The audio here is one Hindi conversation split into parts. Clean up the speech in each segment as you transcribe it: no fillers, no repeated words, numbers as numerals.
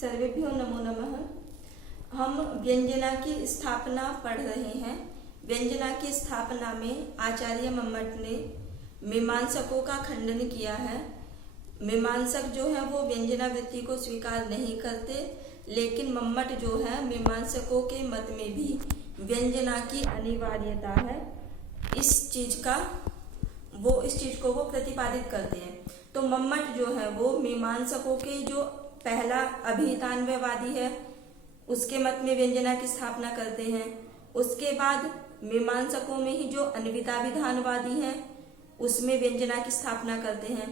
सर्वेभ्यो नमो नमः। हम व्यंजना की स्थापना पढ़ रहे हैं। व्यंजना की स्थापना में आचार्य मम्मट ने मीमांसकों का खंडन किया है। मीमांसक जो है वो व्यंजना वृत्ति को स्वीकार नहीं करते, लेकिन मम्मट जो है मीमांसकों के मत में भी व्यंजना की अनिवार्यता है। इस चीज को वो प्रतिपादित करते हैं। तो मम्मट जो है वो मीमांसकों के जो पहला अभिधान्वयवादी है उसके मत में व्यंजना की स्थापना करते हैं। उसके बाद मीमांसकों में ही जो अन्विताभिधानवादी है उसमें व्यंजना की स्थापना करते हैं।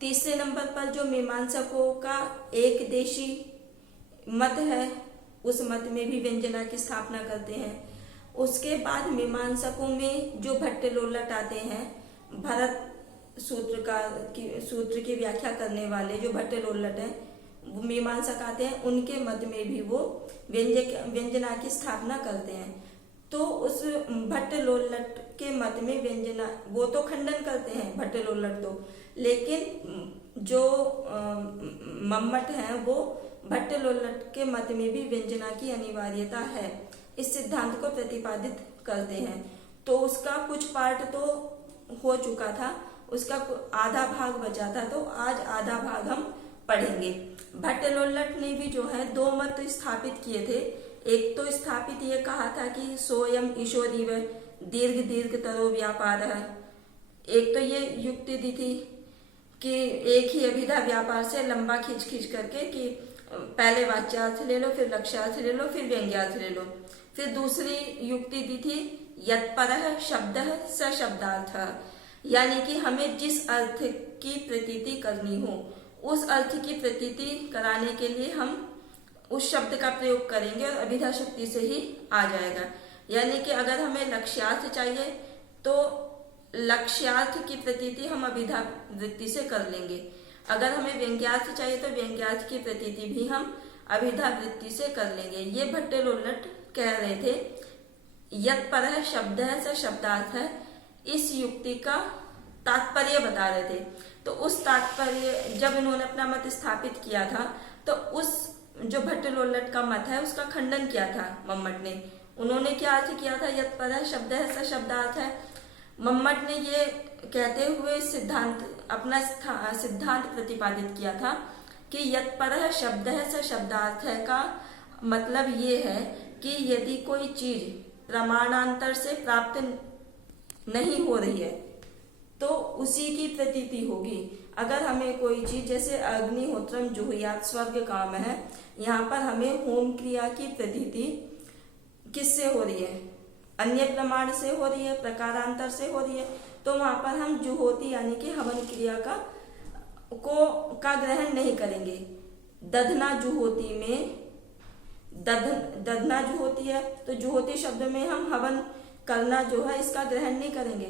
तीसरे नंबर पर जो मीमांसकों का एक देशी मत है उस मत में भी व्यंजना की स्थापना करते हैं। उसके बाद मीमांसकों में जो भट्टलोल्लट आते हैं, भरत सूत्र की व्याख्या करने वाले जो भट्टलोल्लट हैं, मीमांसक आते हैं, उनके मत में भी वो व्यंजना की स्थापना करते हैं। तो उस भट्टलोल्लट के मत में व्यंजना, वो तो खंडन करते हैं भट्टलोल्लट तो, लेकिन जो मम्मट हैं वो भट्टलोल्लट के मत में भी व्यंजना की अनिवार्यता है, इस सिद्धांत को प्रतिपादित करते हैं। तो उसका कुछ पार्ट तो हो चुका था, उसका आधा भाग बचा था, तो आज आधा भाग हम पढ़ेंगे। भट्टलोल्लट ने भी जो है दो मत स्थापित किए थे। एक तो स्थापित ये कहा था कि सोयम ईशोरीव दीर्घ दीर्घ तरो व्यापार है। एक तो ये युक्ति दी थी कि एक ही अभिधा व्यापार से लंबा खींच खींच करके कि पहले वाच्यार्थ ले लो, फिर लक्ष्यार्थ ले लो, फिर व्यंग्यार्थ ले लो। फिर दूसरी युक्ति दी थी यत्परः शब्दः स शब्दार्थ, यानी कि हमें जिस अर्थ की प्रतीति करनी हो उस अर्थ की प्रतीति कराने के लिए हम उस शब्द का प्रयोग करेंगे और अभिधा शक्ति से ही आ जाएगा। यानी कि अगर हमें लक्ष्यार्थ चाहिए तो लक्ष्यार्थ की प्रतीति हम अभिधा वृत्ति से कर लेंगे। अगर हमें व्यंग्यार्थ चाहिए तो व्यंग्यार्थ की प्रतीति भी हम अभिधा वृत्ति से कर लेंगे। ये भट्टलोल्लट कह रहे थे यत्परः शब्दः स शब्दार्थ है, इस युक्ति का तात्पर्य बता रहे थे। तो उस तात्पर्य जब इन्होंने अपना मत स्थापित किया था तो उस जो भट्टलोल्लट का मत है उसका खंडन किया था मम्मट ने। उन्होंने क्या अर्थ किया था, यत्परः शब्दः स शब्दार्थ है। मम्मट ने ये कहते हुए अपना सिद्धांत प्रतिपादित किया था कि यत्परः शब्दः स शब्दार्थ है का मतलब ये है कि यदि कोई चीज प्रमाणांतर से प्राप्त नहीं हो रही है तो उसी की प्रतीति होगी। अगर हमें कोई चीज, जैसे अग्निहोत्रम जुहुयात् स्वर्ग काम है, यहाँ पर हमें होम क्रिया की प्रतीति किससे हो रही है, अन्य प्रमाण से हो रही है, प्रकारांतर से हो रही है। तो वहां पर हम जुहोती यानी कि हवन क्रिया का ग्रहण नहीं करेंगे। दधना जुहोती में दधना जुहोती है तो जुहोती शब्द में हम हवन करना जो है इसका ग्रहण नहीं करेंगे,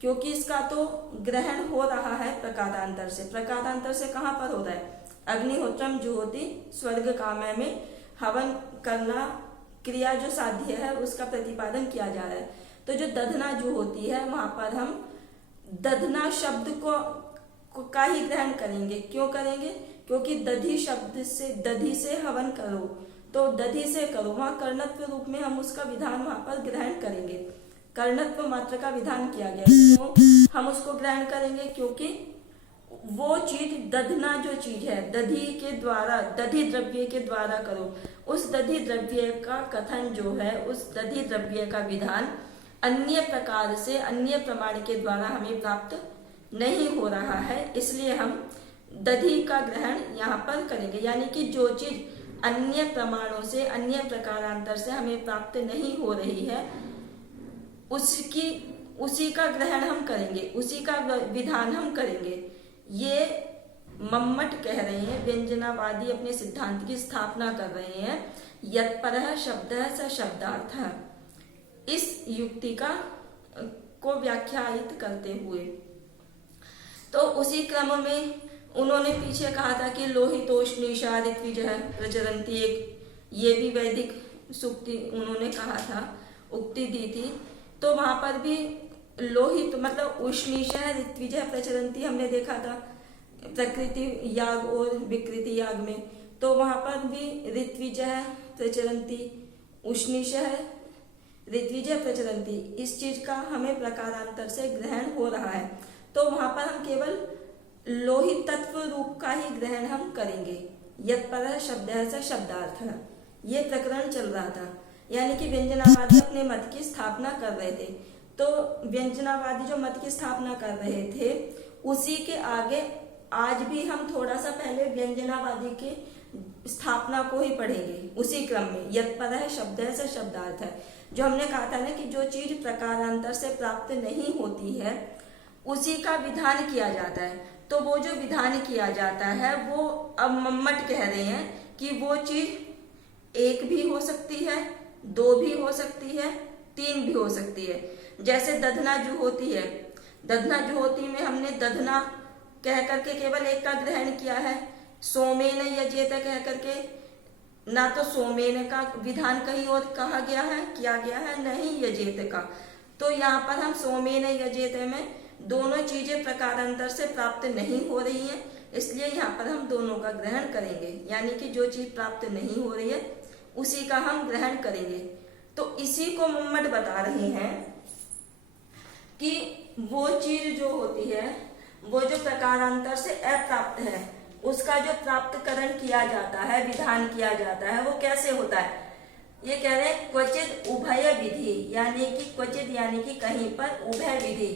क्योंकि इसका तो ग्रहण हो रहा है प्रकारांतर से। प्रकारांतर से कहाँ पर हो रहा है, अग्निहोत्रम जुहोती स्वर्ग कामय में हवन करना क्रिया जो साध्य है उसका प्रतिपादन किया जा रहा है। तो जो दधना जुहोती है वहां पर हम दधना शब्द का ही ग्रहण करेंगे। क्यों करेंगे, क्योंकि दधि शब्द से, दधि से हवन करो, तो दधि से करो, वहां कर्णत्व रूप में हम उसका विधान वहां पर ग्रहण करेंगे। कर्णत्व मात्र का विधान किया गया, क्यों हम उसको ग्रहण करेंगे, क्योंकि वो चीज दधना जो चीज है दधि के द्वारा, दधि द्रव्य के द्वारा करो, उस दधि द्रव्य का कथन जो है, उस दधि द्रव्य का विधान अन्य प्रकार से, अन्य प्रमाण के द्वारा हमें प्राप्त नहीं हो रहा है, इसलिए हम दधि का ग्रहण यहाँ पर करेंगे। यानी कि जो चीज अन्य प्रमाणों से, अन्य प्रकारांतर से हमें प्राप्त नहीं हो रही है उसी का ग्रहण हम करेंगे, उसी का विधान हम करेंगे। ये मम्मट कह रहे हैं, व्यंजनावादी अपने सिद्धांत की स्थापना कर रहे हैं। यत्परः शब्दः स शब्दार्थः, इस युक्ति को व्याख्यायित करते हुए। तो उसी क्रम में उन्होंने पीछे कहा था कि लोहितोष्णीषा ऋत्विजः प्रचरन्ति, एक ये भी वैदिक सूक्ति उन्होंने कहा था, उक्ति दी थी। तो वहां पर भी लोहित मतलब उष्णीषः ऋत्विजः प्रचरन्ति हमने देखा था प्रकृति याग और विकृति याग में। तो वहां पर भी ऋत्विजः प्रचरन्ति, उष्णीषः ऋत्विजः प्रचरन्ति, इस चीज का हमें प्रकारांतर से ग्रहण हो रहा है। तो वहां पर हम केवल लोहित तत्व रूप का ही ग्रहण हम करेंगे। यत्परः शब्दः स शब्दार्थः, ये प्रकरण चल रहा था। यानी कि व्यंजनावादी अपने मत की स्थापना कर रहे थे। तो व्यंजनावादी जो मत की स्थापना कर रहे थे उसी के आगे आज भी हम थोड़ा सा पहले व्यंजनावादी की स्थापना को ही पढ़ेंगे उसी क्रम में। यत्परः शब्दः स शब्दार्थः, जो हमने कहा था ना कि जो चीज प्रकारांतर से प्राप्त नहीं होती है उसी का विधान किया जाता है। तो वो जो विधान किया जाता है वो अब मम्मट कह रहे हैं कि वो चीज एक भी हो सकती है, दो भी हो सकती है, तीन भी हो सकती है। जैसे दधना जो होती है, दधना जो होती में हमने दधना कह करके केवल एक का ग्रहण किया है। सोमेन यजेत कह करके ना तो सोमेन का विधान कहीं और कहा गया है, किया गया है, नहीं यजेत का। तो यहाँ पर हम सोमेन यजेत में दोनों चीजें प्रकारांतर से प्राप्त नहीं हो रही हैं, इसलिए यहाँ पर हम दोनों का ग्रहण करेंगे। यानी कि जो चीज प्राप्त नहीं हो रही है उसी का हम ग्रहण करेंगे। तो इसी को मम्मट बता रहे हैं कि वो चीज जो होती है, वो जो प्रकारांतर से अप्राप्त है, उसका जो प्राप्तकरण किया जाता है, विधान किया जाता है, वो कैसे होता है। ये कह रहे हैं क्वचित उभय विधि, यानी कि क्वचित यानी कि कहीं पर, उभय विधि,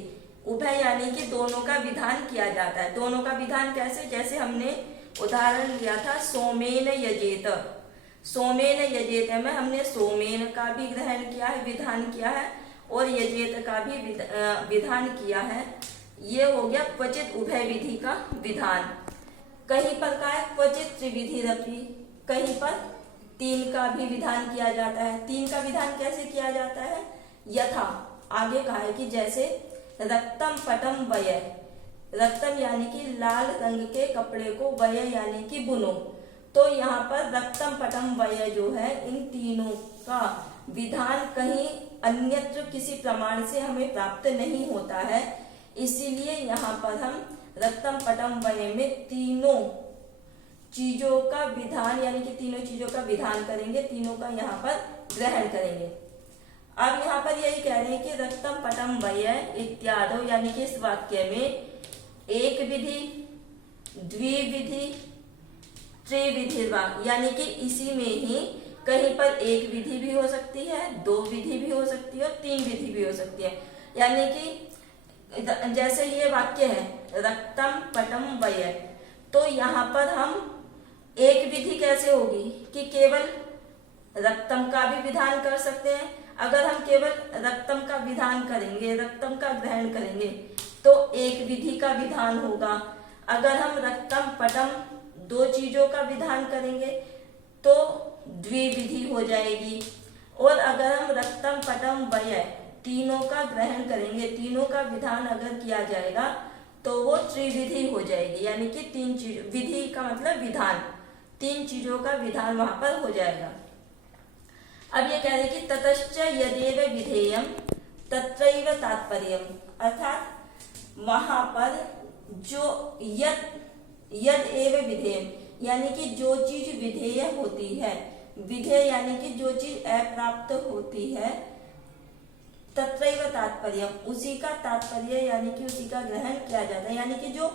उभय यानी कि दोनों का विधान किया जाता है। दोनों का विधान कैसे, जैसे हमने उदाहरण लिया था सोमेन यजेत। सोमेन यजेत में हमने सोमेन का भी ग्रहण किया है, विधान किया है, और यजेत का भी विधान किया है। ये हो गया क्वचित उभय विधि का विधान। कहीं पर का है क्वचित त्रिविधिरपि, कहीं पर तीन का भी विधान किया जाता है। तीन का विधान कैसे किया जाता है, यथा आगे कहा है कि जैसे रक्तम पटम वय, रक्तम यानी कि लाल रंग के कपड़े को, वय यानी कि बुनो। तो यहाँ पर रक्तम पटम वय जो है, इन तीनों का विधान कहीं अन्यत्र किसी प्रमाण से हमें प्राप्त नहीं होता है, इसीलिए यहाँ पर हम रक्तम पटम वय में तीनों चीजों का विधान यानी कि तीनों चीजों का विधान करेंगे, तीनों का यहाँ पर ग्रहण करेंगे। अब यहाँ पर यही कह रहे हैं कि रक्तम पटम वय इत्यादो, यानी कि इस वाक्य में एक विधि, द्विविधि, त्रिविधि, यानी कि इसी में ही कहीं पर एक विधि भी हो सकती है, दो विधि भी हो सकती है और तीन विधि भी हो सकती है। यानी कि जैसे ये वाक्य है रक्तम पटम वय, तो यहाँ पर हम एक विधि कैसे होगी कि केवल रक्तम का भी विधान कर सकते हैं। अगर हम केवल रक्तम का विधान करेंगे, रक्तम का ग्रहण करेंगे, तो एक विधि का विधान होगा। अगर हम रक्तम पटम दो चीजों का विधान करेंगे तो द्विविधि हो जाएगी। और अगर हम रक्तम पटम वय तीनों का ग्रहण करेंगे, तीनों का विधान अगर किया जाएगा तो वो त्रिविधि हो जाएगी। यानी कि तीन चीज, विधि का मतलब विधान, तीन चीजों का विधान वहां पर हो जाएगा। अब ये कह रहे कि ततश्च यदेव विधेयम तत्रैव तात्पर्यम, अर्थात वहां पर जो यद एव विधेयम, यानी कि जो चीज विधेय होती है, विधेय यानी कि जो चीज अप्राप्त होती है, तत्रैव तात्पर्यम, उसी का तात्पर्य यानी कि उसी का ग्रहण किया जाता है। यानी कि जो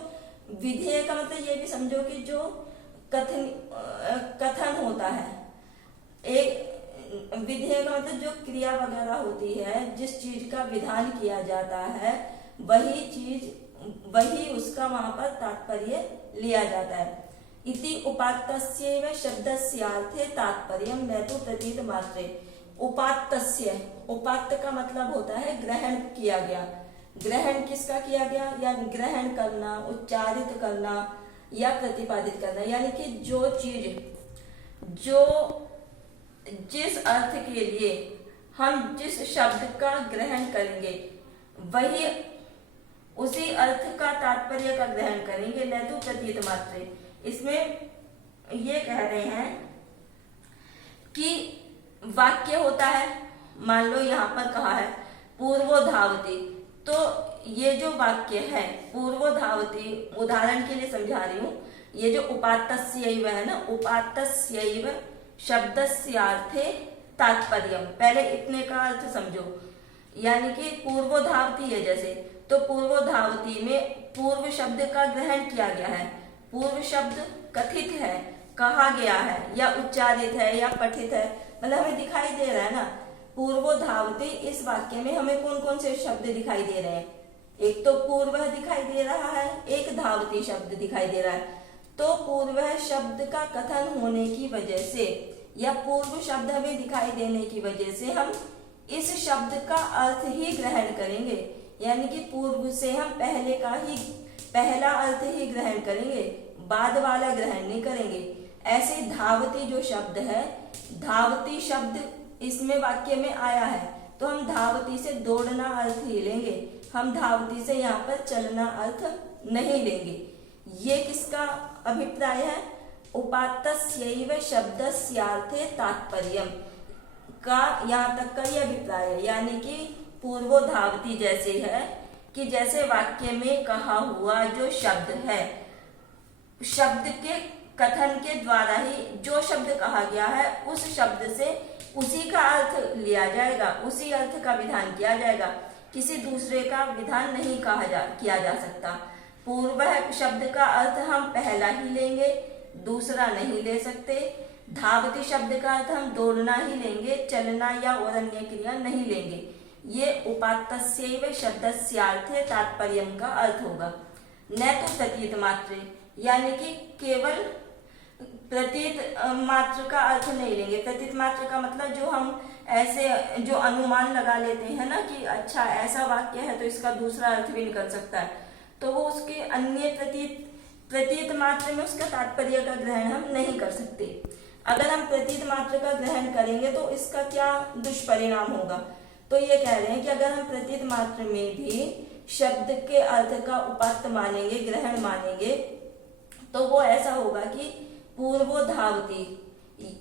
विधेय का मतलब ये भी समझो कि जो कथन होता है, एक विधेय का मतलब जो क्रिया वगैरह होती है, जिस चीज का विधान किया जाता है, वही चीज, वही उसका वहां पर तात्पर्य लिया जाता है। इति उपात्तस्यैव शब्दस्यार्थे तात्पर्यम न तो प्रतीत मात्रे, उपात्तस्य, उपात्त का मतलब होता है ग्रहण किया गया। ग्रहण किसका किया गया, या ग्रहण करना, उच्चारित करना या प्रतिपादित करना, यानी कि जो चीज जो जिस अर्थ के लिए हम जिस शब्द का ग्रहण करेंगे वही उसी अर्थ का तात्पर्य का ग्रहण करेंगे, न तो प्रतीत मात्र। इसमें ये कह रहे हैं कि वाक्य होता है, मान लो यहाँ पर कहा है पूर्वो धावति, तो ये जो वाक्य है पूर्वो धावति, उदाहरण के लिए समझा रही हूँ, ये जो उपात्तस्यैव है ना, उपात्तस्यैव शब्दस्यार्थे तात्पर्यम, पहले इतने का अर्थ समझो, यानी कि पूर्वो धावति है जैसे, तो पूर्वो धावति में पूर्व शब्द का ग्रहण किया गया है। पूर्व शब्द कथित है, कहा गया है, या उच्चारित है या पठित है, मतलब हमें दिखाई दे रहा है ना। पूर्वो धावति इस वाक्य में हमें कौन कौन से शब्द दिखाई दे रहे हैं, एक तो पूर्व दिखाई दे रहा है, एक धावति शब्द दिखाई दे रहा है। तो पूर्व शब्द का कथन होने की वजह से या पूर्व शब्द हमें दिखाई देने की वजह से हम इस शब्द का अर्थ ही ग्रहण करेंगे, यानी कि पूर्व से हम पहले का ही पहला अर्थ ही ग्रहण करेंगे, बाद वाला ग्रहण नहीं करेंगे। ऐसे धावती जो शब्द है, धावती शब्द इसमें वाक्य में आया है, तो हम धावती से दौड़ना अर्थ ही लेंगे, हम धावती से यहाँ पर चलना अर्थ नहीं लेंगे। ये किसका अभिप्राय है, उपात्तस्यैव शब्दस्यार्थे तात्पर्यम का यहाँ तक का ये अभिप्राय है, यानी कि पूर्वो धावती जैसे है कि जैसे वाक्य में कहा हुआ जो शब्द है, शब्द के कथन के द्वारा ही जो शब्द कहा गया है उस शब्द से उसी का अर्थ लिया जाएगा, उसी अर्थ का विधान किया जाएगा, किसी दूसरे का विधान नहीं किया जा सकता। पूर्व शब्द का अर्थ हम पहला ही लेंगे, दूसरा नहीं ले सकते। धावती शब्द का अर्थ हम दौड़ना ही लेंगे, चलना या और अन्य क्रिया नहीं लेंगे। ये उपात्तस्यैव शब्दस्यार्थे तात्पर्यम का अर्थ होगा, न तो प्रतीत मात्र, यानी कि केवल प्रतीत मात्र का अर्थ नहीं लेंगे। प्रतीत मात्र का मतलब जो हम ऐसे जो अनुमान लगा लेते हैं ना कि अच्छा ऐसा वाक्य है तो इसका दूसरा अर्थ भी निकल सकता है, तो वो उसके अन्य प्रतीत मात्र में उसका तात्पर्य का ग्रहण हम नहीं कर सकते। अगर हम प्रतीत मात्र का ग्रहण करेंगे तो इसका क्या दुष्परिणाम होगा, तो ये कह रहे हैं कि अगर हम प्रतीत मात्र में भी शब्द के अर्थ का उपात्त मानेंगे, ग्रहण मानेंगे, तो वो ऐसा होगा कि पूर्वो धावति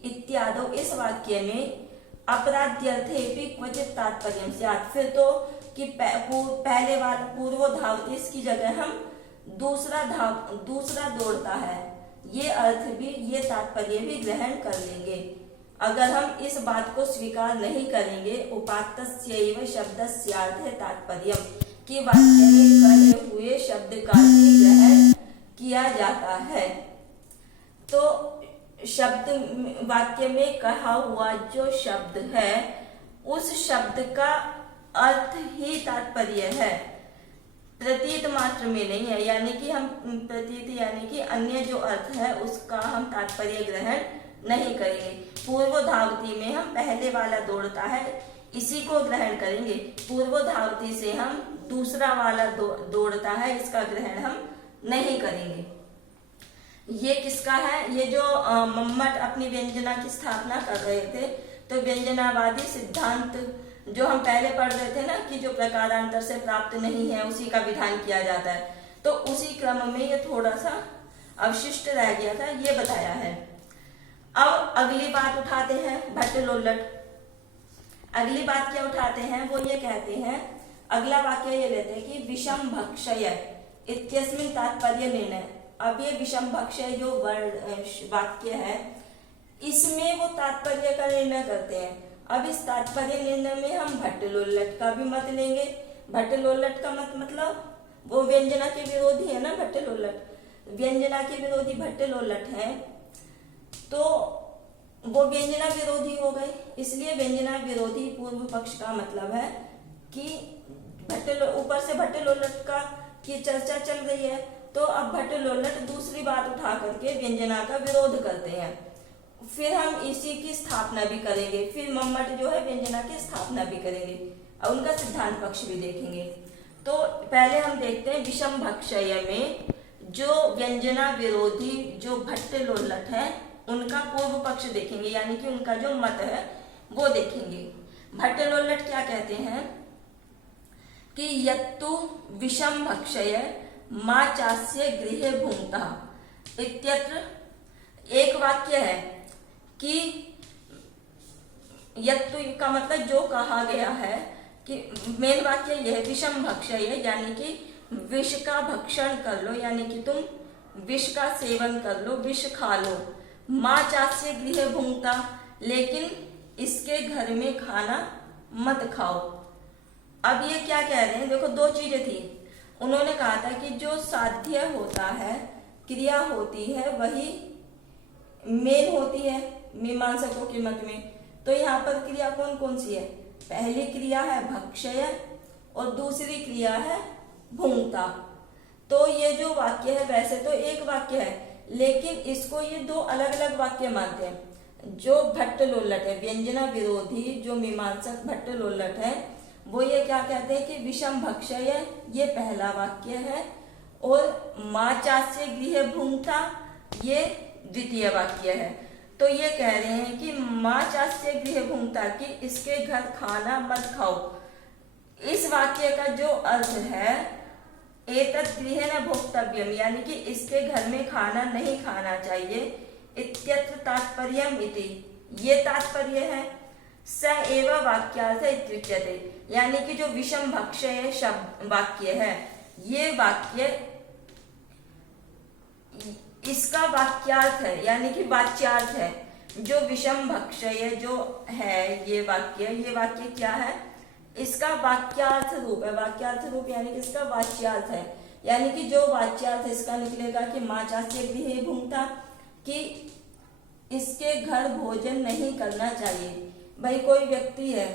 इत्यादि इस वाक्य में अपराध्यर्थे भी क्वचित तात्पर्य स्यात्, फिर तो कि पहले वाला पूर्वो धावति इसकी जगह हम दूसरा दौड़ता है, ये अर्थ भी, ये तात्पर्य भी ग्रहण कर लेंगे। अगर हम इस बात को स्वीकार नहीं करेंगे उपात्तस्यैव शब्दस्यार्थे तात्पर्यम कि वाक्य में कहे हुए शब्द का ही ग्रहण किया जाता है, तो शब्द वाक्य में कहा हुआ जो शब्द है उस शब्द का अर्थ ही तात्पर्य है, प्रतीत मात्र में नहीं है। यानी कि हम प्रतीत यानी कि अन्य जो अर्थ है उसका हम तात्पर्य ग्रहण नहीं करेंगे। पूर्व धावती में हम पहले वाला दौड़ता है इसी को ग्रहण करेंगे, पूर्व धावती से हम दूसरा वाला दौड़ता है इसका ग्रहण हम नहीं करेंगे। ये किसका है, ये जो मम्मट अपनी व्यंजना की स्थापना कर रहे थे, तो व्यंजनावादी सिद्धांत जो हम पहले पढ़ रहे थे ना कि जो प्रकारांतर से प्राप्त नहीं है उसी का विधान किया जाता है, तो उसी क्रम में ये थोड़ा सा अवशिष्ट रह गया था, ये बताया है। अब अगली बात उठाते हैं भट्टलोल्लट। अगली बात क्या उठाते हैं, वो ये कहते हैं, अगला वाक्य ये लेते हैं कि विषम भक्षय इत्यस्मिन् तात्पर्य निर्णय। अब ये विषम भक्षय जो वाक्य है इसमें वो तात्पर्य का निर्णय करते हैं। अब इस तात्पर्य निर्णय में हम भट्टलोल्लट का भी मत लेंगे। भट्टलोल्लट का मत मतलब वो व्यंजना के विरोधी है ना, भट्टलोल्लट व्यंजना के विरोधी भट्टलोल्लट है, तो वो व्यंजना विरोधी हो गए, इसलिए व्यंजना विरोधी पूर्व पक्ष का मतलब है कि ऊपर से भट्टलोल्लट का की चर्चा चल रही है, तो अब भट्टलोल्लट दूसरी बात उठा करके व्यंजना का विरोध करते हैं। फिर हम इसी की स्थापना भी करेंगे, फिर मम्मट जो है व्यंजना की स्थापना भी करेंगे और उनका सिद्धांत पक्ष भी देखेंगे। तो पहले हम देखते हैं विषम भक्षय में जो व्यंजना विरोधी जो भट्ट लोल्लट है उनका पूर्व पक्ष देखेंगे, यानी कि उनका जो मत है वो देखेंगे। भट्ट लोल्लट क्या कहते हैं कि यत्तु विषम भक्षय मां चास्य गृहे भूंता इत्यत्र एक वाक्य है कि यत्तु का मतलब जो कहा गया है कि मेन वाक्य यह है विषम भक्षय, यानी कि विष का भक्षण कर लो, यानी कि तुम विष का सेवन कर लो, विष खा लो। मां चास्य गृह भूंगता, लेकिन इसके घर में खाना मत खाओ। अब ये क्या कह रहे हैं, देखो दो चीजें थी। उन्होंने कहा था कि जो साध्य होता है, क्रिया होती है, वही मेन होती है मीमांसकों के मत में। तो यहाँ पर क्रिया कौन कौन सी है, पहली क्रिया है भक्षय और दूसरी क्रिया है भूंगता। तो ये जो वाक्य है वैसे तो एक वाक्य है, लेकिन इसको ये दो अलग अलग वाक्य मानते हैं। जो भट्ट लोल्लट है, व्यंजना विरोधी जो मीमांसक भट्ट लोल्लट है, वो ये क्या कहते हैं कि विषम भक्षय ये पहला वाक्य है और मां चास्य गृह भूंगता ये द्वितीय वाक्य है। तो ये कह रहे हैं कि मां चास्य गृह भूंगता कि इसके घर खाना मत खाओ। इस वाक्य का जो अर्थ है एतत् गृहे न भोक्तव्यम, यानी कि इसके घर में खाना नहीं खाना चाहिए। इत्यत्र तात्पर्यम इति, ये तात्पर्य है। स एव वाक्यार्थ इत्युच्यते, यानी कि जो विषम भक्षय शब्द वाक्य है, ये वाक्य इसका वाक्यार्थ है, यानी कि वाच्यार्थ है। जो विषम भक्षय जो है ये वाक्य क्या है, इसका वाक्यार्थ रूप है। वाक्यार्थ रूप यानी कि इसका वाच्यार्थ है, यानी कि जो वाच्यार्थ इसका निकलेगा कि मां चास्य गृहे भूंगता, कि इसके घर भोजन नहीं करना चाहिए। भाई कोई व्यक्ति है,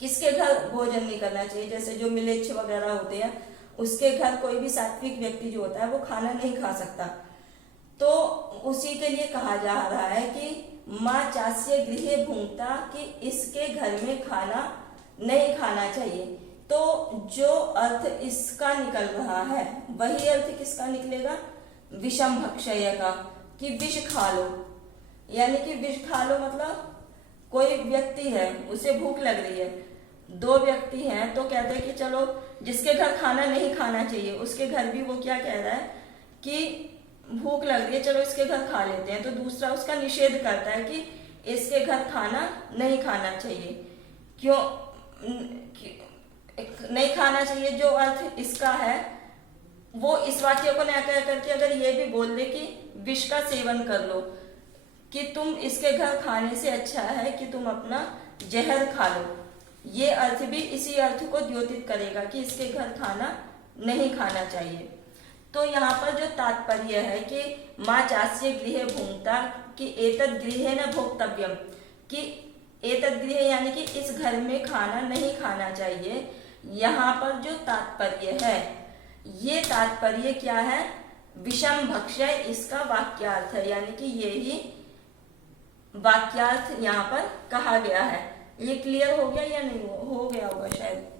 किसके घर भोजन नहीं करना चाहिए, जैसे जो मिलेच्छ वगैरह होते हैं उसके घर कोई भी सात्विक व्यक्ति जो होता है वो खाना नहीं खा सकता। तो उसी के लिए कहा जा रहा है कि मां चास्य गृहे भूंगता, कि इसके घर में खाना नहीं खाना चाहिए। तो जो अर्थ इसका निकल रहा है वही अर्थ किसका निकलेगा, विषम भक्षय का, कि विष खा लो। यानी कि विष खा लो मतलब कोई व्यक्ति है उसे भूख लग रही है, दो व्यक्ति हैं तो कहते हैं कि चलो जिसके घर खाना नहीं खाना चाहिए उसके घर भी वो क्या कह रहा है कि भूख लग रही है, चलो इसके घर खा लेते हैं। तो दूसरा उसका निषेध करता है कि इसके घर खाना नहीं खाना चाहिए। क्यों नहीं खाना चाहिए, जो अर्थ इसका है वो इस वाक्य को न कह करके अगर ये भी बोल दे कि विष का सेवन कर लो, कि तुम इसके घर खाने से अच्छा है कि तुम अपना जहर खा लो, ये अर्थ भी इसी अर्थ को द्योतित करेगा कि इसके घर खाना नहीं खाना चाहिए। तो यहाँ पर जो तात्पर्य है कि मां चास्य गृहे भूंगता, कि एतद् गृहे न भोक्तव्यम, कि एतद् गृह यानी कि इस घर में खाना नहीं खाना चाहिए। यहाँ पर जो तात्पर्य है ये तात्पर्य क्या है, विषम भक्षय इसका वाक्यार्थ है, यानी कि यही वाक्यार्थ यहाँ पर कहा गया है। ये क्लियर हो गया या नहीं हो गया होगा शायद।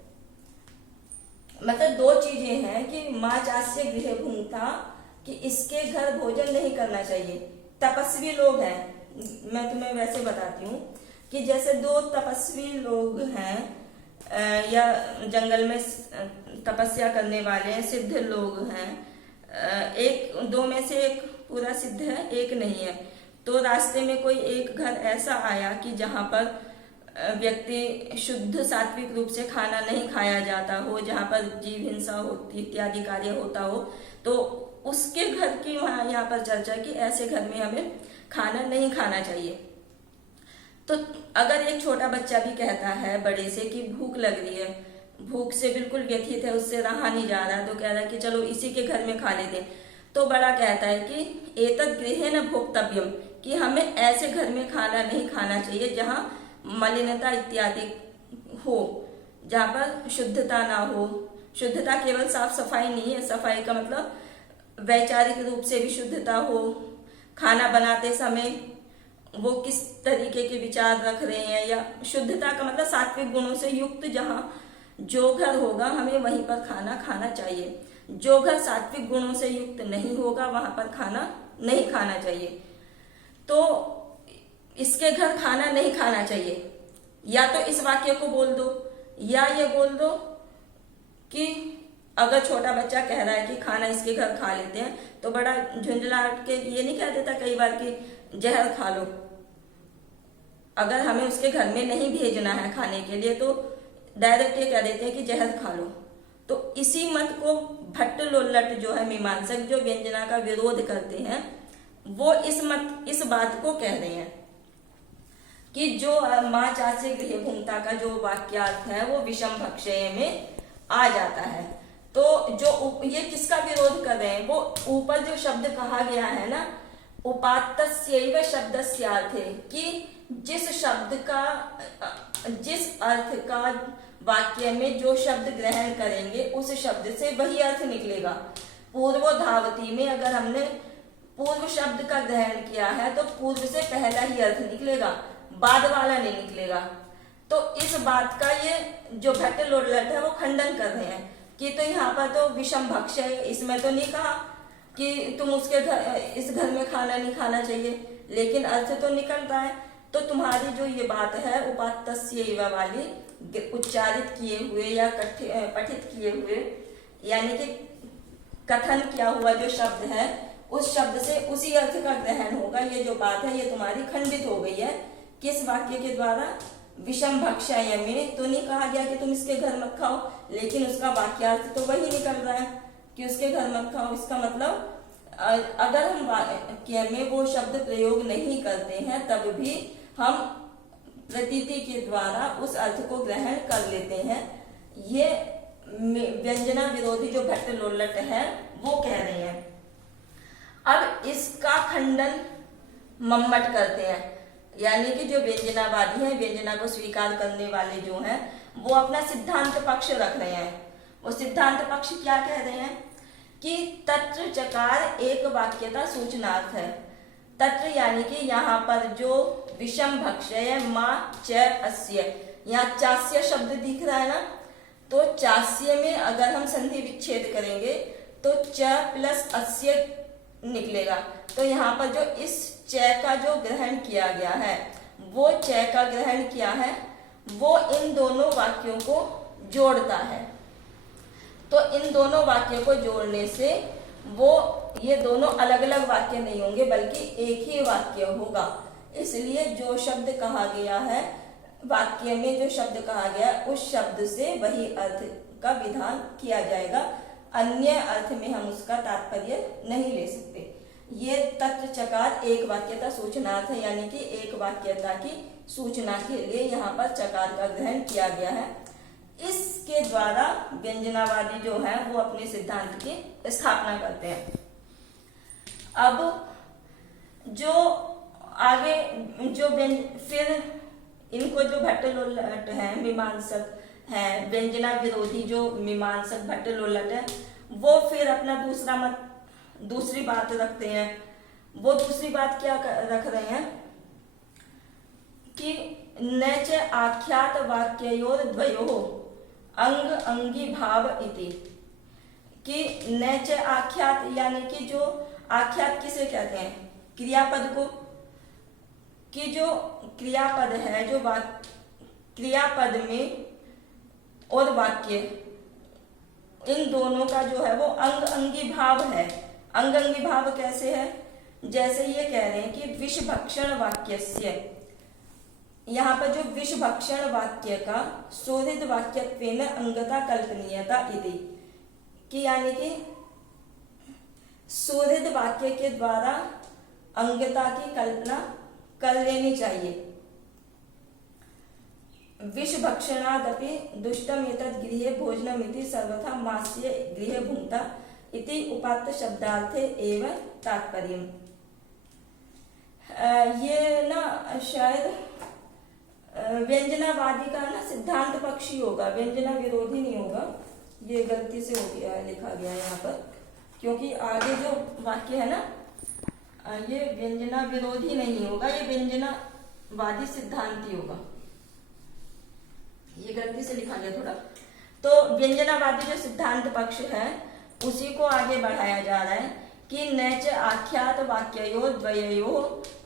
मतलब दो चीजें हैं कि मां चास्य गृह भूंगता, कि इसके घर भोजन नहीं करना चाहिए। तपस्वी लोग हैं, मैं तुम्हें वैसे बताती हूँ कि जैसे दो तपस्वी लोग हैं या जंगल में तपस्या करने वाले सिद्ध लोग हैं, एक दो में से एक पूरा सिद्ध है एक नहीं है। तो रास्ते में कोई एक घर ऐसा आया कि जहां पर व्यक्ति शुद्ध सात्विक रूप से खाना नहीं खाया जाता हो, जहां पर जीव हिंसा होती इत्यादि कार्य होता हो, तो उसके घर की वहां यहाँ पर चर्चा की ऐसे घर में हमें खाना नहीं खाना चाहिए। तो अगर एक छोटा बच्चा भी कहता है बड़े से कि भूख लग रही है, भूख से बिल्कुल व्यथित है, उससे रहा नहीं जा रहा, तो कह रहा है कि चलो इसी के घर में खा लेते, तो बड़ा कहता है कि एतद् गृहे न भोक्तव्यम, कि हमें ऐसे घर में खाना नहीं खाना चाहिए जहां मलिनता इत्यादि हो, जहां पर शुद्धता ना हो। शुद्धता केवल साफ सफाई नहीं है, सफाई का मतलब वैचारिक रूप से भी शुद्धता हो, खाना बनाते समय वो किस तरीके के विचार रख रहे हैं, या शुद्धता का मतलब सात्विक गुणों से युक्त जहाँ जो घर होगा हमें वहीं पर खाना खाना चाहिए। जो घर सात्विक गुणों से युक्त नहीं होगा वहां पर खाना नहीं खाना चाहिए। तो इसके घर खाना नहीं खाना चाहिए, या तो इस वाक्य को बोल दो, या ये बोल दो कि अगर छोटा बच्चा कह रहा है कि खाना इसके घर खा लेते हैं, तो बड़ा झुंझलाहट के ये नहीं कह देता कई बार कि जहर खा लो। अगर हमें उसके घर में नहीं भेजना है खाने के लिए तो डायरेक्ट ये कह देते हैं कि जहर खा लो। तो इसी मत को भट्ट लोल्लट जो है मीमांसक, जो व्यंजना का विरोध करते हैं, वो इस बात को कह रहे हैं कि जो माँ चास्य गृह भुंक्ता का जो वाक्यार्थ है वो विषम भक्षय में आ जाता है। तो जो ये किसका विरोध कर रहे हैं, वो ऊपर जो शब्द कहा गया है ना, उपात्तस्यैव शब्दस्यार्थे, कि जिस शब्द का जिस अर्थ का वाक्य में जो शब्द ग्रहण करेंगे उस शब्द से वही अर्थ निकलेगा। पूर्वोधावती में अगर हमने पूर्व शब्द का ग्रहण किया है तो पूर्व से पहला ही अर्थ निकलेगा, बाद वाला नहीं निकलेगा। तो इस बात का ये जो भट्ट लोल्लट है वो खंडन कर रहे हैं कि तो यहाँ पर तो विषम भक्ष्य है, इसमें तो नहीं कहा कि तुम उसके घर इस घर में खाना नहीं खाना चाहिए, लेकिन अर्थ तो निकल रहा है। तो तुम्हारी जो ये बात है उपात्तस्यैव वाली, उच्चारित किए हुए या पठित किए हुए, यानी कि कथन किया हुआ जो शब्द है उस शब्द से उसी अर्थ का ग्रहण होगा, ये जो बात है ये तुम्हारी खंडित हो गई है। किस वाक्य के द्वारा? विषम भक्षय में तो नहीं कहा गया कि तुम इसके घर मत खाओ, लेकिन उसका वाक्यार्थ तो वही निकल रहा है कि उसके घर मत खाओ। इसका मतलब अगर हम वाक्य में वो शब्द प्रयोग नहीं करते हैं तब भी हम प्रतीति के द्वारा उस अर्थ को ग्रहण कर लेते हैं। ये व्यंजना विरोधी जो भट्ट लोल्लट है वो कह रहे हैं। अब इसका खंडन मम्मट करते हैं, यानी कि जो व्यंजनावादी हैं, व्यंजना को स्वीकार करने वाले जो हैं, वो अपना सिद्धांत पक्ष रख रहे हैं। वो सिद्धांत पक्ष क्या कह रहे हैं कि तत्र चकार एक वाक्यता सूचनार्थ है। तत्र यानी कि यहाँ पर जो विषम भक्षय माँ च अस्य, यहाँ चास्य शब्द दिख रहा है ना, तो चास्य में अगर हम संधि विच्छेद करेंगे तो च प्लस अस्य निकलेगा। तो यहाँ पर जो इस च का जो ग्रहण किया गया है, वो च का ग्रहण किया है, वो इन दोनों वाक्यों को जोड़ता है। तो इन दोनों वाक्यों को जोड़ने से वो ये दोनों अलग अलग वाक्य नहीं होंगे बल्कि एक ही वाक्य होगा। इसलिए जो शब्द कहा गया है, वाक्य में जो शब्द कहा गया उस शब्द से वही अर्थ का विधान किया जाएगा, अन्य अर्थ में हम उसका तात्पर्य नहीं ले सकते। ये तत्र चकार एक वाक्यता सूचनार्थ है, यानी कि एक वाक्यता की सूचना के लिए यहाँ पर चकार का ग्रहण किया गया है। इसके द्वारा व्यंजनावादी जो है वो अपने सिद्धांत की स्थापना करते हैं। अब जो आगे जो फिर इनको जो भट्ट लोल्लट है, मीमांसक है, व्यंजना विरोधी जो मीमांसक भट्ट लोल्लट है, वो फिर अपना दूसरी बात रखते हैं। वो दूसरी बात क्या रख रहे हैं कि न च आख्यात वाक्ययोर द्वयोः अंग अंगी भाव इति, कि न च आख्यात यानी कि जो आख्यात किसे कहते हैं? क्रियापद को, कि जो क्रियापद है, जो क्रियापद में और वाक्य, इन दोनों का जो है वो अंग अंगी भाव है। अंग अंगी भाव कैसे है? जैसे ये कह रहे हैं कि विष भक्षण वाक्यस्य, यहाँ पर जो विष भक्षण वाक्य का शोधित वाक्यत्वेन अंगता कल्पनीयता इति, कि यानी कि शोधित वाक्य के द्वारा अंगता की कल्पना कर लेनी चाहिए। विष भक्षणादपि दुष्टम एतद् गृहे भोजनमिति सर्वथा मास्य गृहे भुंक्ता इति उपात्त शब्दार्थे एव तात्पर्यम्। ये ना शायद व्यंजनावादी का ना सिद्धांत पक्षी होगा, व्यंजना विरोधी नहीं होगा। ये गलती से हो गया, लिखा गया यहाँ पर, क्योंकि आगे जो वाक्य है ना, ये व्यंजना विरोधी नहीं होगा, ये व्यंजनावादी सिद्धांती होगा। ये गलती से लिखा गया थोड़ा। तो व्यंजनावादी जो सिद्धांत पक्ष है उसी को आगे बढ़ाया जा रहा है कि नैच आख्यात वाक्ययो द्वययो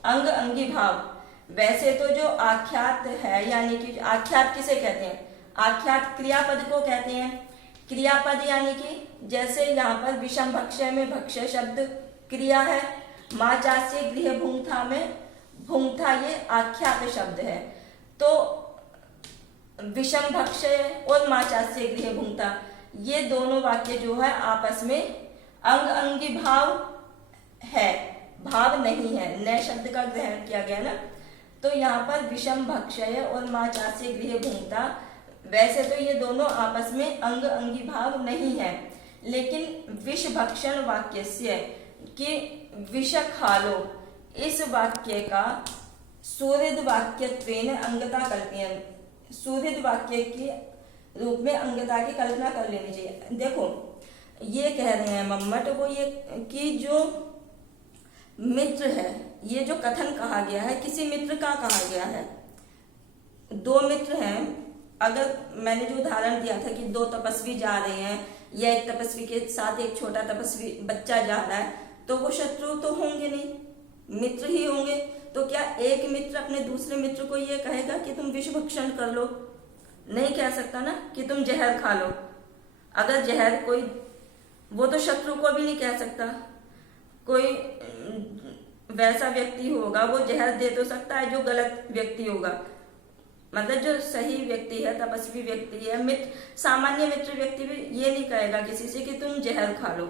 अंग अंगी भाव। वैसे तो जो आख्यात है, यानी कि आख्यात किसे कहते हैं? आख्यात क्रियापद को कहते हैं। क्रियापद यानी कि जैसे यहाँ पर विषम भक्ष्य में भक्ष्य शब्द क्रिया है, माचास्य गृह भुंगथा में भुंगथा ये आख्यात शब्द है। तो विषम भक्ष्य और माचास्य गृह भुंगथा ये दोनों वाक्य जो है आपस में अंग अंगी भाव है, भाव नहीं है। नए शब्द का ग्रहण किया गया ना, तो यहाँ पर विषम भक्ष्य और माचास्य गृह भुंगथा, वैसे तो ये दोनों आपस में अंग अंगी भाव नहीं है, लेकिन विष भक्षण वाक्य से कि विष खा लो, इस वाक्य का सुहृद वाक्यत्वेन अंगता करते हैं। सुहृद वाक्य के रूप में अंगता की कल्पना कर लेनी चाहिए। देखो ये कह रहे हैं मम्मट वो ये कि जो मित्र है, ये जो कथन कहा गया है किसी मित्र का कहा गया है। दो मित्र हैं, अगर मैंने जो उदाहरण दिया था कि दो तपस्वी जा रहे हैं या एक तपस्वी के साथ एक छोटा तपस्वी बच्चा जा रहा है, तो वो शत्रु तो होंगे नहीं, मित्र ही होंगे। तो क्या एक मित्र अपने दूसरे मित्र को ये कहेगा कि तुम विष भक्षण कर लो? नहीं कह सकता ना, कि तुम जहर खा लो। अगर जहर कोई, वो तो शत्रु को भी नहीं कह सकता। कोई वैसा व्यक्ति होगा वो जहर दे तो सकता है जो गलत व्यक्ति होगा, मतलब जो सही व्यक्ति है, तपस्वी व्यक्ति है, मित्र, सामान्य मित्र व्यक्ति भी ये नहीं कहेगा किसी से कि तुम जहर खा लो।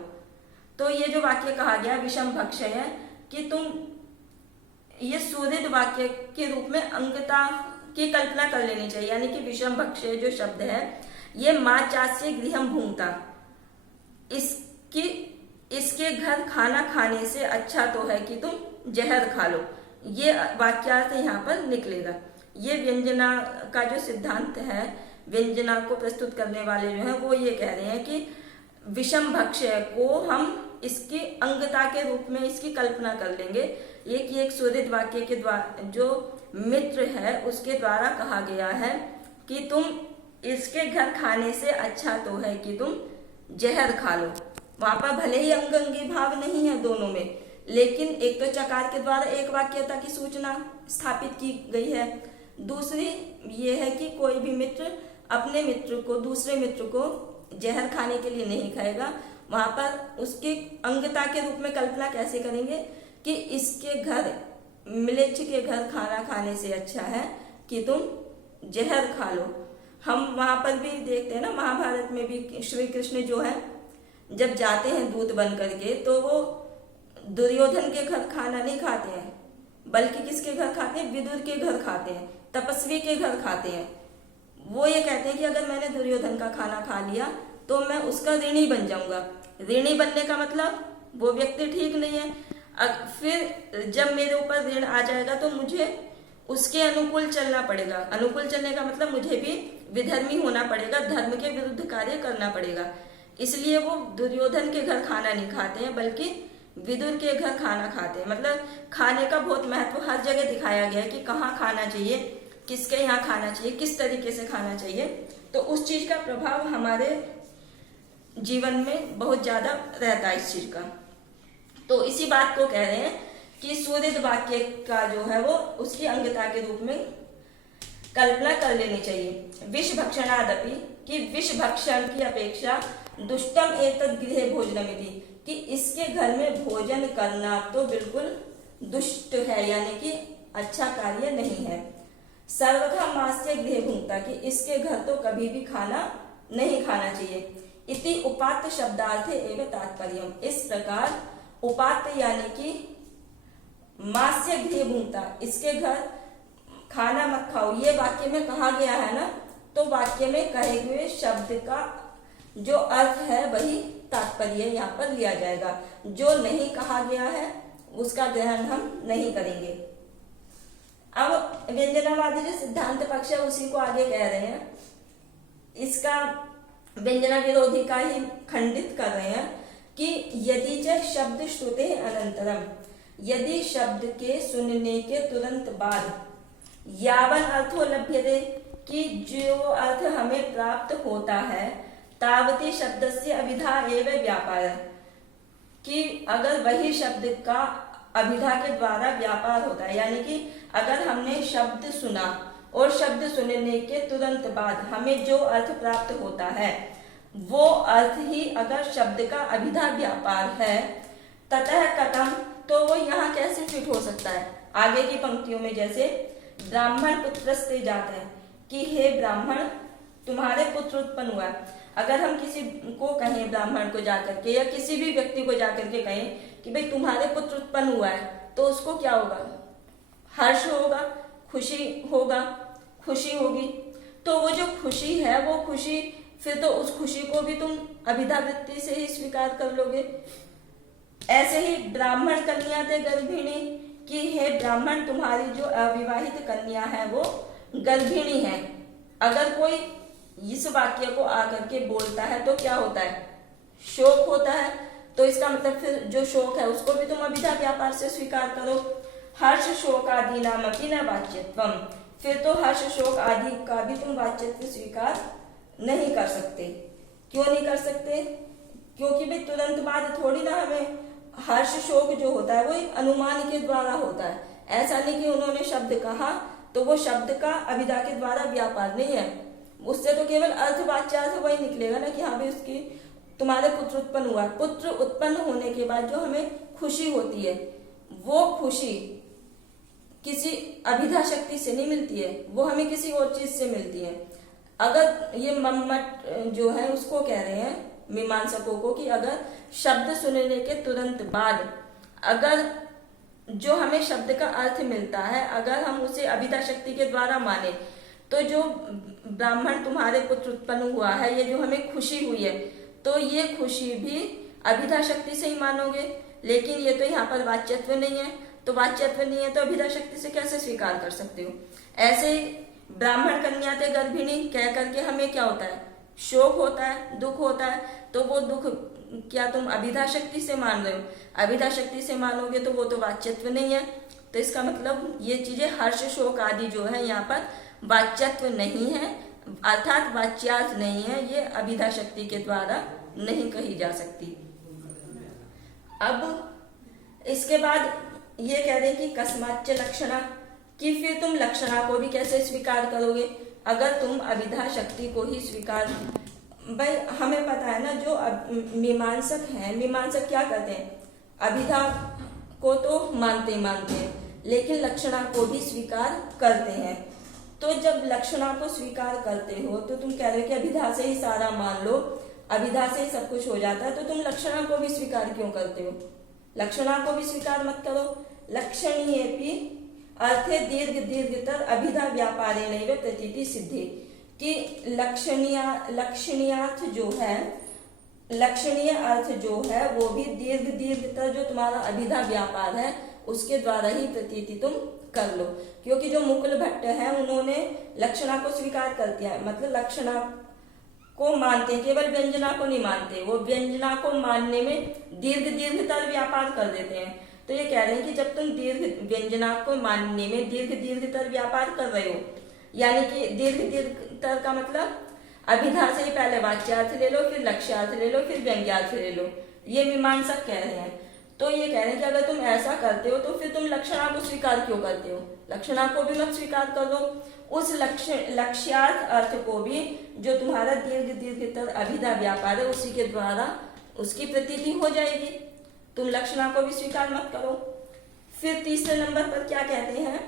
तो ये जो वाक्य कहा गया विषम भक्ष्य है कि तुम, ये सुहृद वाक्य के रूप में अंगता की कल्पना कर लेनी चाहिए। यानी कि विषम भक्ष्य जो शब्द है ये माचास्य गृहम भूंगता, इसके घर खाना खाने से अच्छा तो है कि तुम जहर खा लो, ये वाक्यार्थ यहाँ पर निकलेगा। ये व्यंजना का जो सिद्धांत है, व्यंजना को प्रस्तुत करने वाले जो है वो ये कह रहे हैं कि विषम भक्ष्य को हम इसकी अंगता के रूप में इसकी कल्पना कर लेंगे। ये कि एक सुहृद वाक्य के द्वारा जो मित्र है उसके द्वारा कहा गया है कि तुम इसके घर खाने से अच्छा तो है कि तुम जहर खा लो। वहां पर भले ही अंग अंगी भाव नहीं है दोनों में, लेकिन एक तो चकार के द्वारा एक वाक्यता की सूचना स्थापित की गई है, दूसरी ये है कि कोई भी मित्र अपने मित्र को, दूसरे मित्र को जहर खाने के लिए नहीं खाएगा। वहां पर उसकी अंगता के रूप में कल्पना कैसे करेंगे कि इसके घर, मिलेच्छ के घर खाना खाने से अच्छा है कि तुम जहर खा लो। हम वहां पर भी देखते हैं ना, महाभारत में भी श्री कृष्ण जो है जब जाते हैं दूत बन करके, तो वो दुर्योधन के घर खाना नहीं खाते हैं, बल्कि किसके घर खाते हैं? विदुर के घर खाते हैं, तपस्वी के घर खाते हैं। वो ये कहते हैं कि अगर मैंने दुर्योधन का खाना खा लिया तो मैं उसका ऋणी बन जाऊंगा। ऋणी बनने का मतलब वो व्यक्ति ठीक नहीं है, फिर जब मेरे ऊपर ऋण आ जाएगा तो मुझे उसके अनुकूल चलना पड़ेगा। अनुकूल चलने का मतलब मुझे भी विधर्मी होना पड़ेगा, धर्म के विरुद्ध कार्य करना पड़ेगा। इसलिए वो दुर्योधन के घर खाना नहीं खाते हैं, बल्कि विदुर के घर खाना खाते हैं। मतलब खाने का बहुत महत्व हर जगह दिखाया गया है कि कहाँ खाना चाहिए, किसके यहाँ खाना चाहिए, किस तरीके से खाना चाहिए। तो उस चीज का प्रभाव हमारे जीवन में बहुत ज्यादा रहता है इस चीज का। तो इसी बात को कह रहे हैं कि सुहृद वाक्य का जो है वो उसकी अंगता के रूप में कल्पना कर लेनी चाहिए। विष भक्षणादपि, कि विष भक्षण की अपेक्षा दुष्टम एतद् गृहे भोजनमिति, कि इसके घर में भोजन करना तो बिल्कुल दुष्ट है, यानी कि अच्छा कार्य नहीं है। सर्वथा मास्य गृह भुंक्ता, कि इसके घर तो कभी भी खाना नहीं खाना चाहिए। इति उपात्त शब्दार्थे एवं तात्पर्य, इस प्रकार उपात्त यानी कि मास्य गृह भुंक्ता, इसके घर खाना मत खाओ, ये वाक्य में कहा गया है ना, तो वाक्य में कहे हुए शब्द का जो अर्थ है वही तात्पर्य यहाँ पर लिया जाएगा। जो नहीं कहा गया है उसका ग्रहण हम नहीं करेंगे। अब व्यंजनावादी जो सिद्धांत पक्ष है उसी को आगे कह रहे हैं, इसका व्यंजना विरोधी का ही खंडित कर रहे हैं कि यदि च शब्द श्रुते अनंतरम, यदि शब्द के सुनने के तुरंत बाद यावन अर्थो लभ्यते, कि जो अर्थ हमें प्राप्त होता है, तावती शब्दस्य अभिधा एव व्यापार, कि अगर वही शब्द का अभिधा के द्वारा व्यापार होता है, यानी कि अगर हमने शब्द सुना और शब्द सुनने के तुरंत बाद हमें जो अर्थ प्राप्त होता है, वो अर्थ ही अगर शब्द का अभिधा व्यापार है, ततः कथम, तो वो यहाँ कैसे फिट हो सकता है। आगे की पंक्तियों में जैसे ब्राह्मण पुत्रस्ते जाते हैं, कि हे ब्राह्मण तुम्हारे पुत्र उत्पन्न हुआ। अगर हम किसी को कहें, ब्राह्मण को जाकर के या किसी भी व्यक्ति को जाकर के कहें कि भाई तुम्हारे पुत्र उत्पन्न हुआ है, तो उसको क्या होगा, हर्ष होगा, खुशी होगा, खुशी होगी। तो वो जो खुशी है, वो खुशी फिर तो उस खुशी को भी तुम अभिधा वृत्ति से ही स्वीकार कर लोगे। ऐसे ही ब्राह्मण कन्या थे गर्भिणी, कि हे ब्राह्मण तुम्हारी जो अविवाहित कन्या है वो गर्भिणी है। अगर कोई इस वाक्य को आकर के बोलता है तो क्या होता है, शोक होता है। तो इसका मतलब फिर जो शोक है उसको भी तुम अभिधा व्यापार से स्वीकार करो। हर्ष शोक आदि नाम अपनी न वाच्यत्वम, फिर तो हर्ष शोक आदि का भी तुम वाच्यत्व स्वीकार नहीं कर सकते। क्यों नहीं कर सकते, क्योंकि भाई तुरंत बाद थोड़ी ना हमें हर्ष शोक जो होता है वो एक अनुमान के द्वारा होता है। ऐसा नहीं कि उन्होंने शब्द कहा तो वो शब्द का अभिधा के द्वारा व्यापार नहीं है, उससे तो केवल अर्थवाच्यार्थ वही निकलेगा ना कि हाँ भाई उसकी तुम्हारे पुत्र उत्पन्न हुआ। पुत्र उत्पन्न होने के बाद जो हमें खुशी होती है, वो खुशी किसी अभिधा शक्ति से नहीं मिलती है, वो हमें किसी और चीज से मिलती है। अगर ये मम्मट जो है उसको कह रहे हैं मीमांसकों को कि अगर शब्द सुनने के तुरंत बाद अगर जो हमें शब्द का अर्थ मिलता है, अगर हम उसे अभिधा शक्ति के द्वारा माने, तो जो ब्राह्मण तुम्हारे पुत्र उत्पन्न हुआ है, ये जो हमें खुशी हुई है, तो ये खुशी भी अभिधा शक्ति से ही मानोगे। लेकिन ये तो यहाँ पर वाच्यत्व नहीं है, तो वाच्यत्व नहीं है तो अभिधा शक्ति से कैसे स्वीकार कर सकते हो। ऐसे ब्राह्मण कन्या थे गर्भिणी कह करके हमें क्या होता है, शोक होता है, दुख होता है। तो वो दुख क्या तुम अभिधा शक्ति से मान रहे हो, अभिधा शक्ति से मानोगे तो वो तो वाच्यत्व नहीं है। तो इसका मतलब ये चीजें हर्ष शोक आदि जो है यहाँ पर वाच्यत्व नहीं है, अर्थात वाच्यार्थ नहीं है, ये अभिधा शक्ति के द्वारा नहीं कही जा सकती। अब इसके बाद ये कह रहे कि कस्माच्च लक्षणा, कि फिर तुम लक्षणा को भी कैसे स्वीकार करोगे अगर तुम अभिधा शक्ति को ही स्वीकार। भाई हमें पता है ना, जो मीमांसक हैं, मीमांसक क्या करते हैं, अभिधा को तो मानते हैं, लेकिन लक्षणा को भी स्वीकार करते हैं। तो जब लक्षणा को स्वीकार करते हो तो तुम कह रहे हो कि अभिधा से ही सारा मान लो, अभिधा से ही सब कुछ हो जाता है, तो तुम लक्षणा को भी स्वीकार क्यों करते हो। लक्षणा को भी स्वीकार मत करो। लक्षणीय भी अर्थे दीर्घतर अभिधा व्यापारे नैव प्रतीति सिद्धि, कि लक्षणीयार्थ जो है, लक्षणीय अर्थ जो है वो भी दीर्घतर जो तुम्हारा अभिधा व्यापार है उसके द्वारा ही प्रतीति तुम कर लो। क्योंकि जो मुकुल भट्ट है उन्होंने लक्षणा को स्वीकार कर दिया है, मतलब लक्षणा को मानते हैं, केवल व्यंजना को नहीं मानते, वो व्यंजना को मानने में दीर्घतर व्यापार कर देते हैं। तो ये कह रहे हैं कि जब तुम व्यंजना को मानने में दीर्घतर व्यापार कर रहे हो, यानी कि दीर्घतर का मतलब अभिधा से ही पहले वाच्यार्थ ले लो, फिर लक्ष्यार्थ ले लो, फिर व्यंग्यार्थ ले लो, ये मीमांसक कह रहे हैं। तो ये कह रहे हैं कि अगर तुम ऐसा करते हो तो फिर तुम लक्षणा को स्वीकार क्यों करते हो, लक्षणा को भी मत स्वीकार कर दो। उस लक्ष्यार्थ अर्थ को भी जो तुम्हारा दीर्घतर अभिधा व्यापार है उसी के द्वारा उसकी प्रतीति हो जाएगी, तुम लक्षणा को भी स्वीकार मत करो। फिर तीसरे नंबर पर क्या कहते हैं,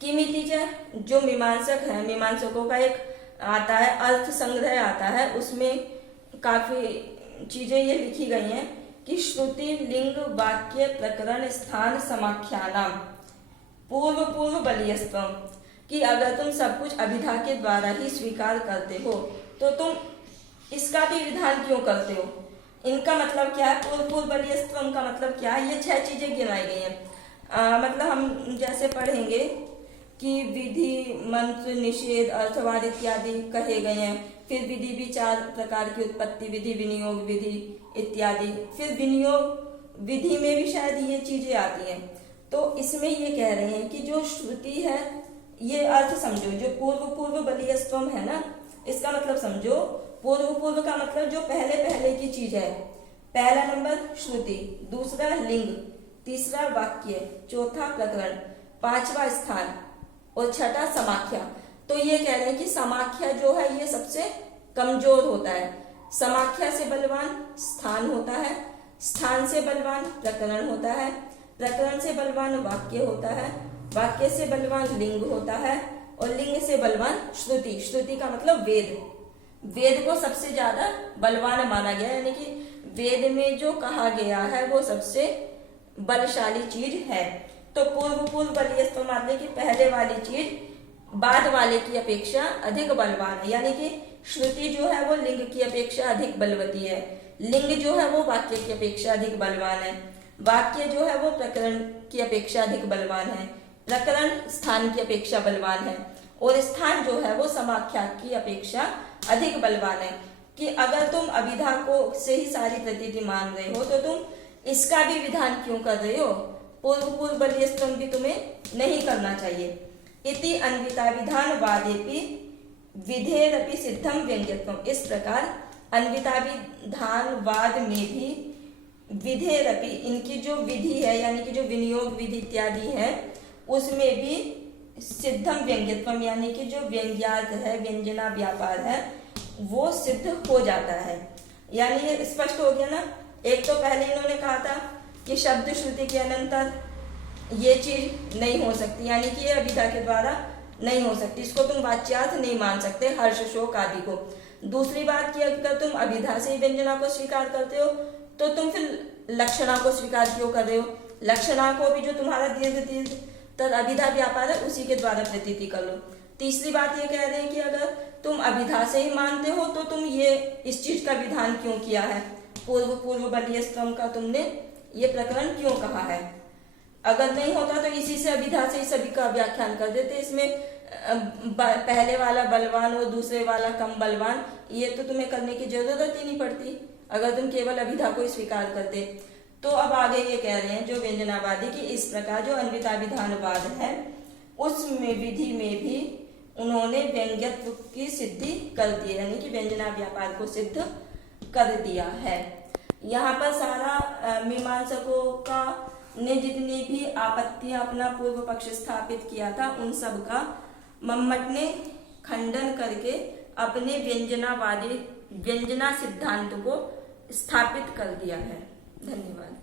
किमितिच, जो मीमांसक है, मीमांसकों का एक आता है अर्थ संग्रह आता है, उसमें काफी चीजें ये लिखी गई हैं कि श्रुति लिंग वाक्य प्रकरण स्थान समाख्यानाम पूर्व बलियस्तम, कि अगर तुम सब कुछ अभिधा के द्वारा ही स्वीकार करते हो तो तुम इसका भी विधान क्यों करते हो। इनका मतलब क्या है, पूर्व बलियस्तम का मतलब क्या है, ये 6 चीजें गिनाई गई हैं। मतलब हम जैसे पढ़ेंगे कि विधि मंत्र निषेध अर्थवाद इत्यादि कहे गए हैं। फिर विधि भी 4 प्रकार की, उत्पत्ति विधि, विनियोग विधि इत्यादि। फिर विनियोग विधि में भी शायद ये चीजें आती हैं। तो इसमें ये कह रहे हैं कि जो श्रुति है, ये अर्थ समझो, जो पूर्व पूर्व बलियस्तम है ना, इसका मतलब समझो। पूर्व पूर्व का मतलब जो पहले पहले की चीज है। पहला नंबर श्रुति, दूसरा लिंग, तीसरा वाक्य, चौथा प्रकरण, पांचवा स्थान और छठा समाख्या। तो ये कह रहे हैं कि समाख्या जो है ये सबसे कमजोर होता है। समाख्या से बलवान स्थान होता है, स्थान से बलवान प्रकरण होता है, प्रकरण से बलवान वाक्य होता है, वाक्य से बलवान लिंग होता है और लिंग से बलवान श्रुति। श्रुति का मतलब वेद। वेद को सबसे ज्यादा बलवान माना गया, यानी कि वेद में जो कहा गया है वो सबसे बलशाली चीज है। तो पूर्व पूर्व बलियस्तम मानने की पहले वाली चीज बाद वाले की अपेक्षा अधिक बलवान है, यानी कि श्रुति जो है वो लिंग की अपेक्षा अधिक बलवती है, लिंग जो है वो वाक्य की अपेक्षा अधिक बलवान है, वाक्य जो है वो प्रकरण की अपेक्षा अधिक बलवान है, प्रकरण स्थान की अपेक्षा बलवान है और स्थान जो है वो समाख्या की अपेक्षा अधिक बलवान है। कि अगर तुम अभिधा को से ही सारी प्रतीति मान रहे हो तो तुम इसका भी विधान क्यों कर रहे हो? पूर्व पूर्व बलियस्तम भी तुम्हें नहीं करना चाहिए। इति अन्विता विधान वादेपि विधेरपि सिद्धम व्यंग्यत्वम। इस प्रकार अन्विता विधान वाद में भी विधेरपि, इनकी जो विधि है यानी कि जो विनियोग विधि इत्यादि है उसमें भी सिद्धम व्यंग्यत्वम, यानी कि जो व्यंग्यार्थ है, व्यंजना व्यापार है, वो सिद्ध हो जाता है। यानी ये स्पष्ट हो गया ना। एक तो पहले इन्होंने कहा था कि शब्द श्रुति के अनंतर ये चीज नहीं हो सकती, यानी कि ये अभिधा के द्वारा नहीं हो सकती, इसको तुम वाच्यार्थ नहीं मान सकते, हर्ष शोक आदि को। दूसरी बात कि अगर तुम अभिधा से ही व्यंजना को स्वीकार करते हो तो तुम फिर लक्षणा को स्वीकार क्यों कर रहे हो? लक्षणा को भी जो तुम्हारा दीर्घ तद अभिधा व्यापार है उसी के द्वारा प्रतीति कर लो। तीसरी बात ये कह रहे हैं कि अगर तुम अभिधा से ही मानते हो तो तुम ये इस चीज का विधान क्यों किया है? पूर्व पूर्व बलियस्तम का तुमने ये प्रकरण क्यों कहा है? अगर नहीं होता तो इसी से अभिधा से ही सभी का व्याख्यान कर देते। इसमें पहले वाला बलवान और दूसरे वाला कम बलवान, ये तो तुम्हें करने की जरूरत ही नहीं पड़ती अगर तुम केवल अभिधा को स्वीकार करते। तो अब आगे ये कह रहे हैं जो व्यंजनावादी की इस प्रकार जो अन्विता विधानवाद है उसमें विधि में भी उन्होंने व्यंग्यत्व की सिद्धि कर दी, यानी कि व्यंजना व्यापार को सिद्ध कर दिया है। यहाँ पर सारा मीमांसकों का ने जितनी भी आपत्तियां अपना पूर्व पक्ष स्थापित किया था उन सब का मम्मट ने खंडन करके अपने व्यंजना सिद्धांत को स्थापित कर दिया है। धन्यवाद।